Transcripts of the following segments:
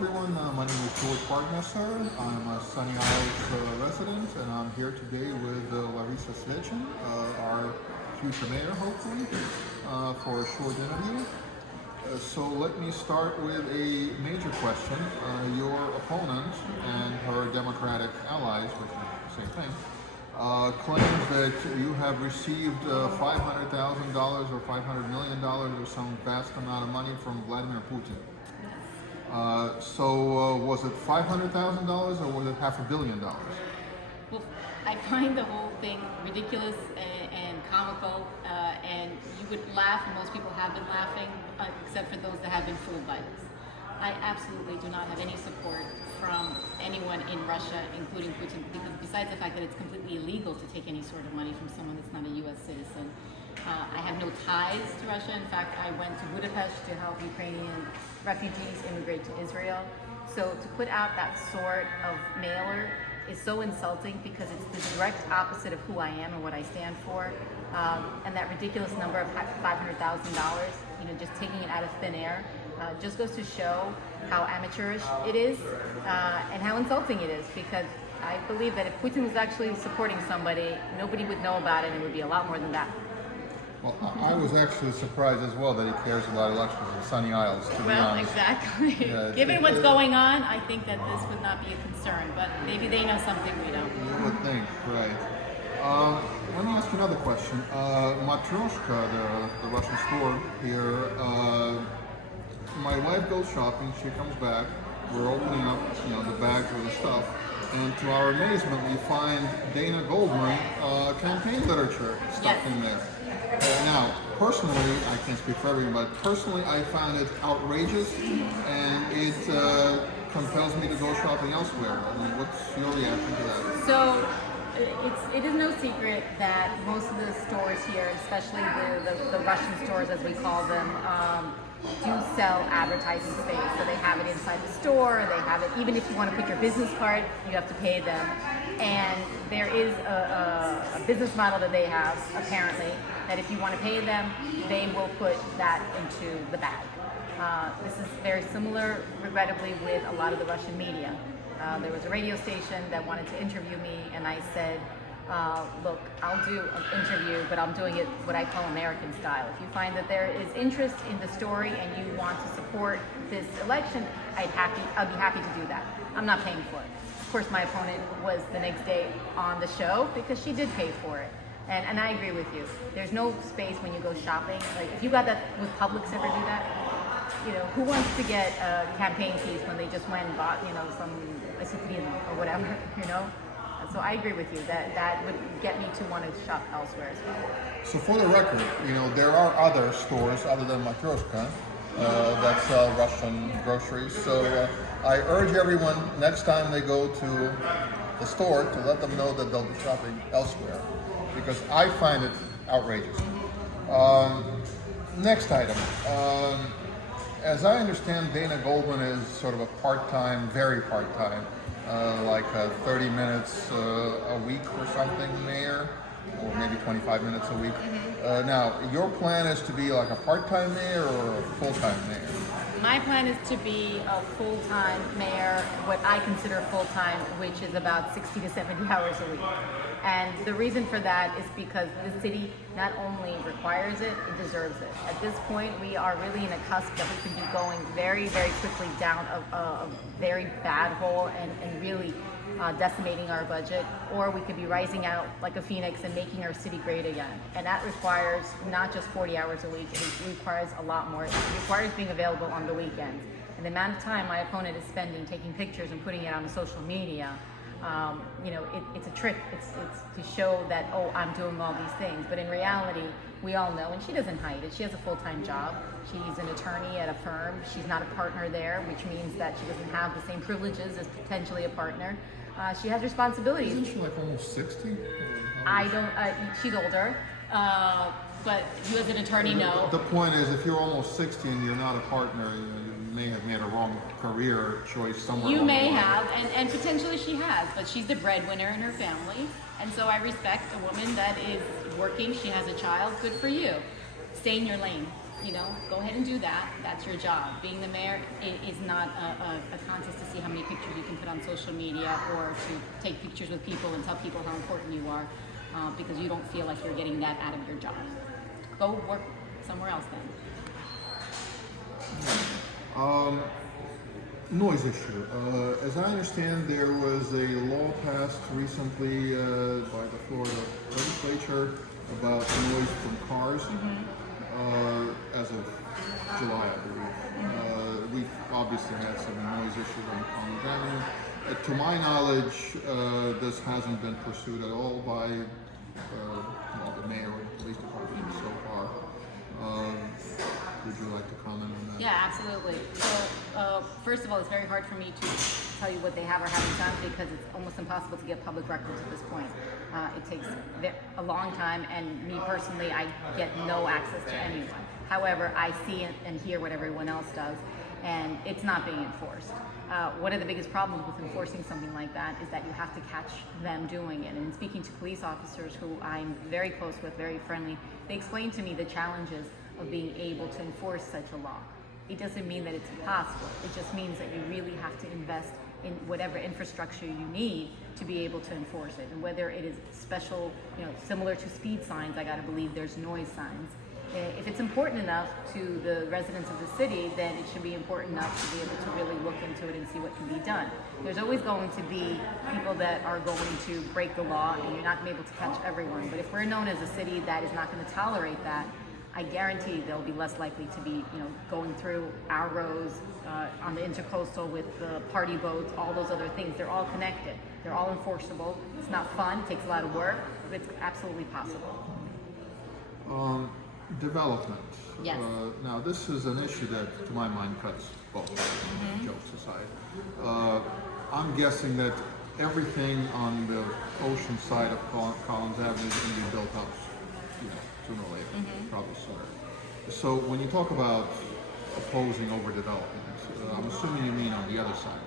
everyone. My name is George Bartnesser. I'm a Sunny Isles resident, and I'm here today with Larisa Svechin, our future mayor, hopefully, for a short interview. So let me start with a major question. Your opponent and her Democratic allies, which is the same thing, claims that you have received $500,000 or $500 million or some vast amount of money from Vladimir Putin. Was it $500,000 or was it $500 million? Well, I find the whole thing ridiculous and comical, and you would laugh, and most people have been laughing, except for those that have been fooled by this. I absolutely do not have any support from anyone in Russia, including Putin, because besides the fact that it's completely illegal to take any sort of money from someone that's not a U.S. citizen, I have no ties to Russia. In fact, I went to Budapest to help Ukrainian refugees immigrate to Israel. So to put out that sort of mailer is so insulting because it's the direct opposite of who I am and what I stand for. And that ridiculous number of $500,000, just taking it out of thin air, just goes to show how amateurish it is and how insulting it is, because I believe that if Putin was actually supporting somebody, nobody would know about it, and it would be a lot more than that. Well, I was actually surprised as well that he cares about elections in Sunny Isles, to be honest. Exactly. Yeah, Given what's going on, I think that this would not be a concern, but maybe they know something we don't. You would think, right. Let me ask you another question. Matryoshka, the Russian store here, my wife goes shopping, she comes back, we're opening up the bags with the stuff, and to our amazement we find Dana Goldman campaign literature stuff in there. Now, personally, I can't speak for everyone, but personally I found it outrageous, and it compels me to go shopping elsewhere. I mean, what's your reaction to that? So, it is no secret that most of the stores here, especially the Russian stores as we call them, do sell advertising space. So they have it inside the store, they have it, even if you want to put your business card, you have to pay them. And there is a business model that they have, apparently, that if you want to pay them, they will put that into the bag. This is very similar, regrettably, with a lot of the Russian media. There was a radio station that wanted to interview me, and I said, look, I'll do an interview, but I'm doing it what I call American style. If you find that there is interest in the story and you want to support this election, I'd be happy to do that. I'm not paying for it. Of course, my opponent was the next day on the show because she did pay for it. And I agree with you. There's no space when you go shopping. Like, if you got that, would Publix ever do that? Who wants to get a campaign piece when they just went and bought, some acetylene or whatever, So I agree with you that would get me to want to shop elsewhere as well. So for the record, there are other stores other than Matryoshka that sell Russian groceries. So I urge everyone, next time they go to the store, to let them know that they'll be shopping elsewhere, because I find it outrageous. Next item. As I understand, Dana Goldman is sort of a part-time, very part-time, like 30 minutes a week or something mayor, or maybe 25 minutes a week. Now, your plan is to be like a part-time mayor or a full-time mayor? My plan is to be a full-time mayor, what I consider full-time, which is about 60 to 70 hours a week. And the reason for that is because the city not only requires it, it deserves it. At this point, we are really in a cusp that we could be going very, very quickly down a very bad hole and really decimating our budget, or we could be rising out like a phoenix and making our city great again. And that requires not just 40 hours a week, it requires a lot more. It requires being available on the weekends. And the amount of time my opponent is spending taking pictures and putting it on the social media, it's a trick. It's to show that, oh, I'm doing all these things. But in reality, we all know, and she doesn't hide it, she has a full-time job. She's an attorney at a firm. She's not a partner there, which means that she doesn't have the same privileges as potentially a partner. She has responsibilities. Isn't she like almost 60? She's older, but you as an attorney know. The point is, if you're almost 60 and you're not a partner, you may have made a wrong career choice somewhere. You may have, and potentially she has, but she's the breadwinner in her family, and so I respect a woman that is working. She has a child. Good for you. Stay in your lane. go ahead and do that. That's your job. Being the mayor is not a contest to see how many pictures you can put on social media or to take pictures with people and tell people how important you are, because you don't feel like you're getting that out of your job. Go work somewhere else then. Noise issue. As I understand, there was a law passed recently by the Florida legislature about noise from cars. As of July, I believe. We've obviously had some noise issues on Collins Avenue. To my knowledge, this hasn't been pursued at all by the mayor or the police department so far. Would you like to comment on that? Yeah, absolutely. So, first of all, it's very hard for me to tell you what they have or haven't done because it's almost impossible to get public records at this point. It takes a long time, and me personally, I get no access to anyone. However, I see and hear what everyone else does, and it's not being enforced. One of the biggest problems with enforcing something like that is that you have to catch them doing it. And in speaking to police officers who I'm very close with, very friendly, they explain to me the challenges of being able to enforce such a law. It doesn't mean that it's impossible. It just means that you really have to invest in whatever infrastructure you need to be able to enforce it. And whether it is special, similar to speed signs, I gotta believe there's noise signs. If it's important enough to the residents of the city, then it should be important enough to be able to really look into it and see what can be done. There's always going to be people that are going to break the law, and you're not going to be able to catch everyone. But if we're known as a city that is not going to tolerate that, I guarantee they'll be less likely to be, going through our roads, on the intercoastal with the party boats, all those other things. They're all connected. They're all enforceable. It's not fun. It takes a lot of work, but it's absolutely possible. Development. Yes. Now, this is an issue that, to my mind, cuts both ways, jokes aside. I'm guessing that everything on the ocean side of Collins Avenue is going to be built up sooner or later, probably sooner. So when you talk about opposing overdevelopment, I'm assuming you mean on the other side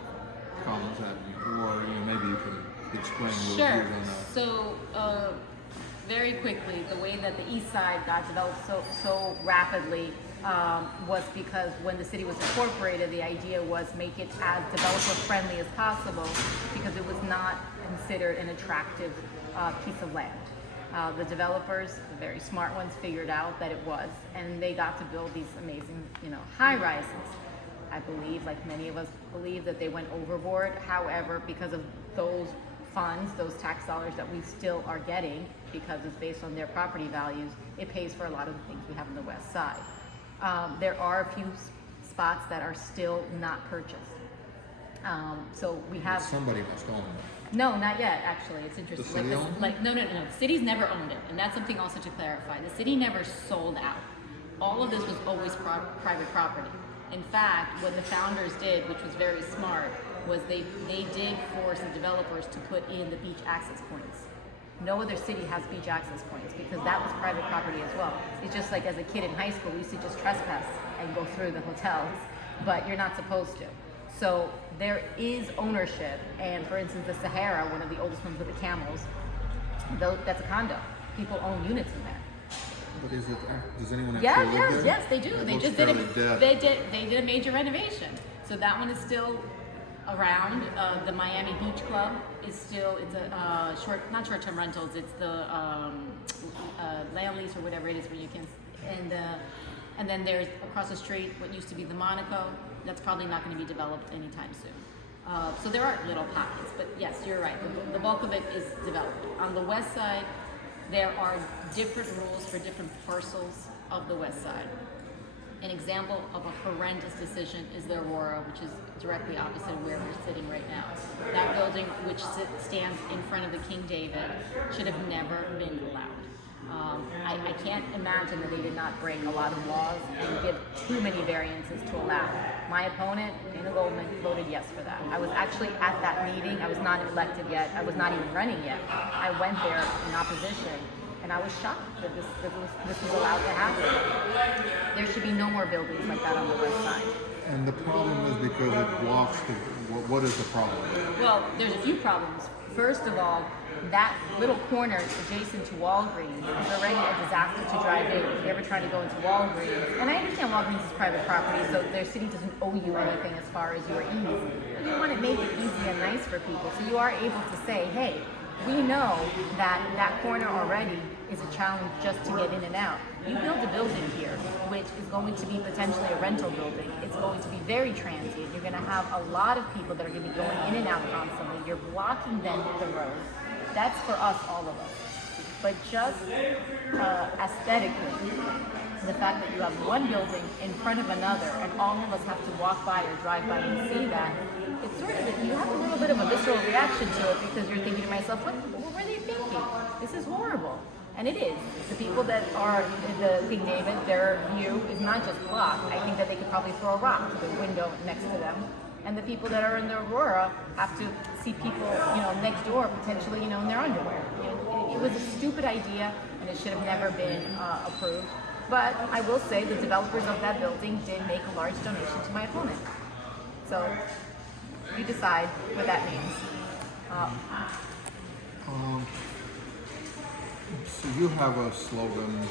of Collins Avenue, or maybe you can explain your Sure. views on that. So, very quickly, the way that the east side got developed so rapidly was because when the city was incorporated, the idea was make it as developer friendly as possible because it was not considered an attractive piece of land. The developers, the very smart ones, figured out that it was, and they got to build these amazing, high rises. I believe, like many of us believe, that they went overboard. However, because of those funds, those tax dollars that we still are getting, because it's based on their property values, it pays for a lot of the things we have on the west side. There are a few spots that are still not purchased. So we have... Somebody must own them. No, not yet, actually. It's interesting. The city owns them? No. The city's never owned it, and that's something also to clarify. The city never sold out. All of this was always private property. In fact, what the founders did, which was very smart, was they did force the developers to put in the beach access points. No other city has beach access points because that was private property as well. It's just like as a kid in high school, we used to just trespass and go through the hotels, but you're not supposed to. So there is ownership, and for instance, the Sahara, one of the oldest ones with the camels, that's a condo. People own units in there. But does anyone actually live there? Yes, they do. It They looks just did fairly dead. They did a major renovation. So that one is still around. The Miami Beach Club is still, it's a not short-term rentals, it's the land lease or whatever it is where you can, and then there's across the street what used to be the Monaco. That's probably not going to be developed anytime soon. So there are little pockets, but yes, you're right. The bulk of it is developed. On the west side, there are different rules for different parcels of the west side. An example of a horrendous decision is the Aurora, which is directly opposite where we're sitting right now. That building, which stands in front of the King David, should have never been allowed. I can't imagine that they did not break a lot of laws and give too many variances to allow. My opponent, Dana Goldman, voted yes for that. I was actually at that meeting. I was not elected yet. I was not even running yet. I went there in opposition, and I was shocked that this was allowed to happen. There should be no more buildings like that on the west side. And the problem is because it blocks the. What is the problem? Well, there's a few problems. First of all, that little corner adjacent to Walgreens is already a disaster to drive in. If you ever try to go into Walgreens, and I understand Walgreens is private property, so their city doesn't owe you anything as far as your ease. But you want to make it easy and nice for people, so you are able to say, hey, we know that that corner already is a challenge just to get in and out. You build a building here, which is going to be potentially a rental building. It's going to be very transient. You're going to have a lot of people that are going to be going in and out constantly. You're blocking them the road. That's for us, all of us. But just aesthetically, the fact that you have one building in front of another and all of us have to walk by or drive by and see that, it's sort of, you have a little bit of a visceral reaction to it because you're thinking to myself, what were they thinking? This is horrible. And it is. The people that are in the King David, their view is not just blocked. I think that they could probably throw a rock to the window next to them. And the people that are in the Aurora have to see people, next door potentially, in their underwear. It was a stupid idea, and it should have never been approved. But I will say the developers of that building did make a large donation to my opponent. So you decide what that means. So you have a slogan,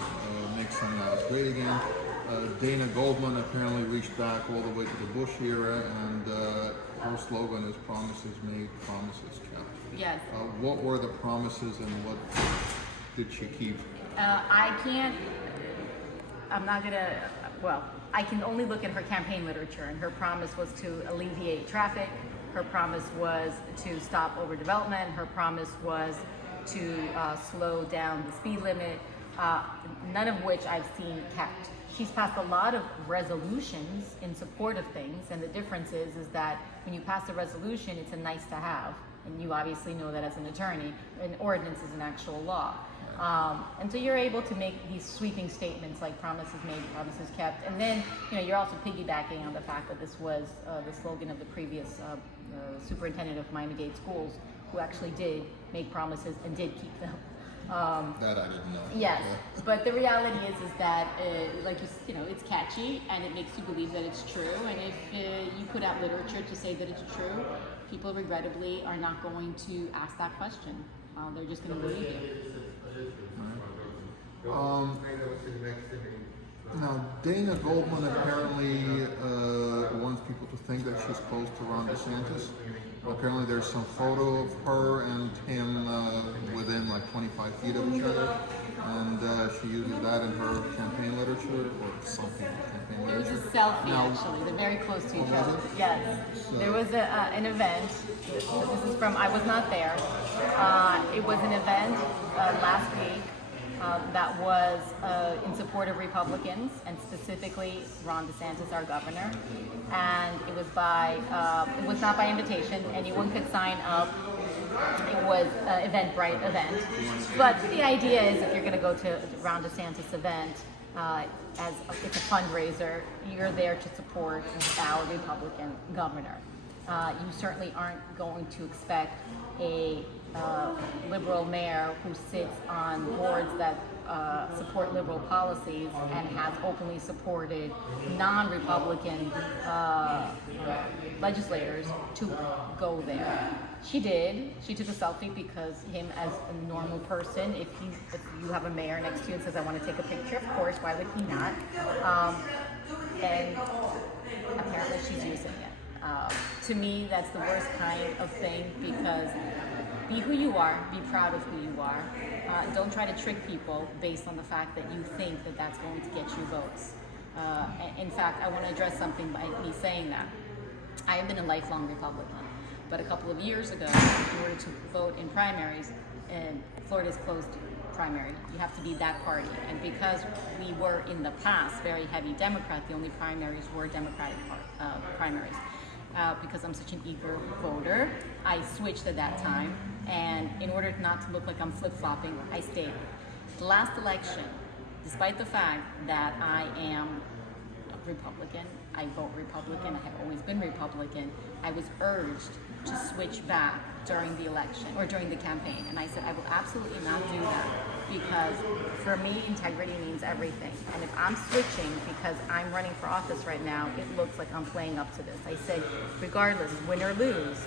make Sunrise great again. Dana Goldman apparently reached back all the way to the Bush era, and her slogan is "Promises made, promises kept." Yes. What were the promises, and what did she keep? I can only look at her campaign literature, and her promise was to alleviate traffic. Her promise was to stop overdevelopment. Her promise was to slow down the speed limit, none of which I've seen kept. She's passed a lot of resolutions in support of things, and the difference is that when you pass a resolution, it's a nice to have, and you obviously know that as an attorney. An ordinance is an actual law. And so you're able to make these sweeping statements like promises made, promises kept, and then you're also piggybacking on the fact that this was the slogan of the previous superintendent of Miami-Dade schools, who actually did make promises and did keep them. That I didn't know. Yes, but the reality is that it's catchy and it makes you believe that it's true. And if you put out literature to say that it's true, people regrettably are not going to ask that question. They're just going to believe you. Now, Dana Goldman apparently wants people to think that she's close to Ron DeSantis. Apparently there's some photo of her and him within like 25 feet of each other, and she uses that in her campaign literature, or something campaign literature. It was a selfie, actually. They're very close to each other. Yes. So, there was an event. This is from, I was not there. It was an event last week that was in support of Republicans, and specifically Ron DeSantis, our governor. And it was it was not by invitation. Anyone could sign up. It was an Eventbrite event. But the idea is, if you're going to go to a Ron DeSantis event, it's a fundraiser, you're there to support our Republican governor. You certainly aren't going to expect a liberal mayor who sits on boards that support liberal policies and has openly supported non-Republican legislators to go there. She did. She took a selfie because him, as a normal person, if you have a mayor next to you and says, "I want to take a picture," of course, why would he not? And apparently she's using it. To me, that's the worst kind of thing, because be who you are, be proud of who you are. Don't try to trick people based on the fact that you think that that's going to get you votes. In fact, I want to address something by me saying that. I have been a lifelong Republican, but a couple of years ago, in order to vote in primaries, and Florida's closed primary, you have to be that party. And because we were in the past very heavy Democrat, the only primaries were Democratic primaries. Because I'm such an eager voter, I switched at that time, and in order not to look like I'm flip-flopping, I stayed. The last election, despite the fact that I am a Republican, I vote Republican, I have always been Republican, I was urged to switch back during the election, or during the campaign, and I said I will absolutely not do that, because for me, integrity means everything. And if I'm switching because I'm running for office right now, it looks like I'm playing up to this. I said, regardless, win or lose,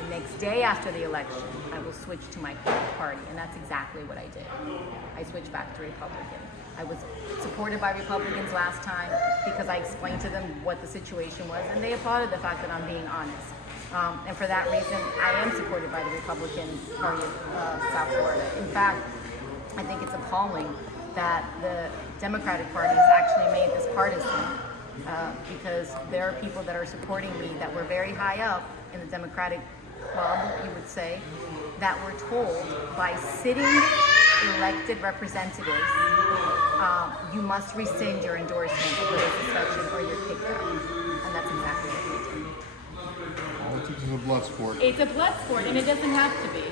the next day after the election, I will switch to my current party. And that's exactly what I did. I switched back to Republican. I was supported by Republicans last time because I explained to them what the situation was, and they applauded the fact that I'm being honest. And for that reason, I am supported by the Republican Party of South Florida. In fact, I think it's appalling that the Democratic Party has actually made this partisan because there are people that are supporting me that were very high up in the Democratic club, you would say, that were told by sitting elected representatives, you must rescind your endorsement of Larisa Svechin or you're kicked out. And that's exactly what we did. Politics is a blood sport. It's a blood sport, and it doesn't have to be.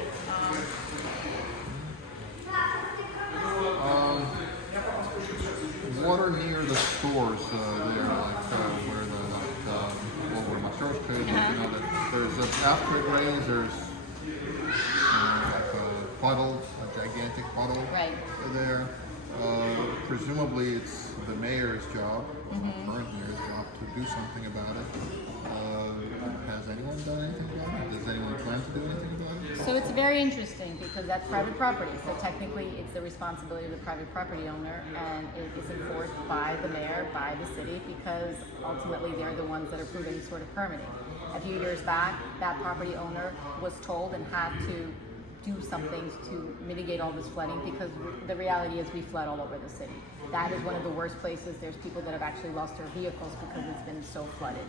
Water near the stores there, like where where Matryoshka is, there's after it rains, there's like a puddle, a gigantic puddle there. Presumably it's the mayor's job, current mayor's job, to do something about it. Has anyone done anything about it? Does anyone plan to do anything about it? So it's very interesting because that's private property. So technically it's the responsibility of the private property owner, and it is enforced by the mayor, by the city, because ultimately they're the ones that approve any sort of permitting. A few years back, that property owner was told and had to do something to mitigate all this flooding, because the reality is we flood all over the city. That is one of the worst places. There's people that have actually lost their vehicles because it's been so flooded.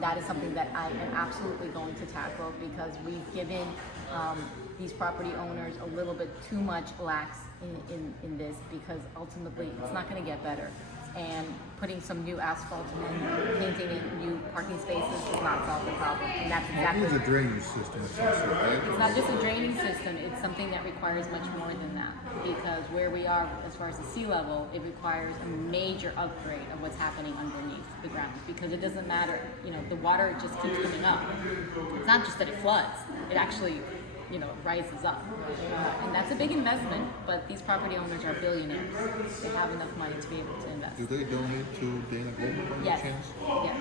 That is something that I am absolutely going to tackle, because we've given these property owners a little bit too much lax in this, because ultimately it's not going to get better. And putting some new asphalt and painting in new parking spaces does not solve the problem. And that's exactly. It's a drainage system of some sort, right? It's not just a draining system, it's something that requires much more than that. Because where we are, as far as the sea level, it requires a major upgrade of what's happening underneath the ground. Because it doesn't matter, the water just keeps coming up. It's not just that it floods, it actually, rises up. And that's a big investment, but these property owners are billionaires. They have enough money to be able to invest. Do they donate to Dana Goldman by any chance? Yes.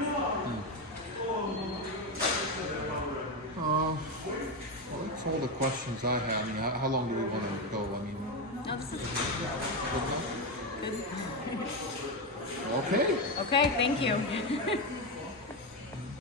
Well, that's all the questions I have. I mean, how long do we want to go? I mean, No, this is good enough? good. Okay. Okay, thank you.